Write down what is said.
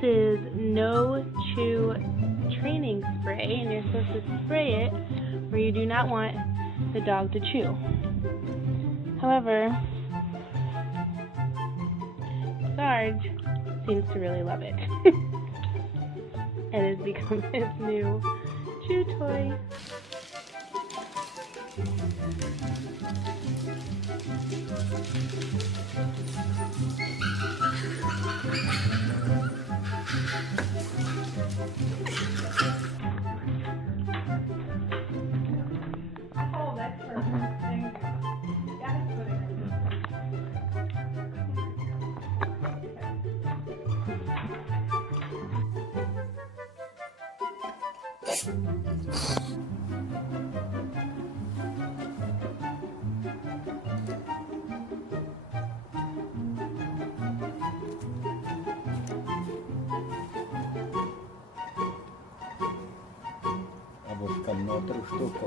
This is no chew training spray, and you're supposed to spray it where you do not want the dog to chew. However, Sarge seems to really love it. It has become his new chew toy. Oh, that's perfect. Thank you. That is good. Або скамнутру штуку.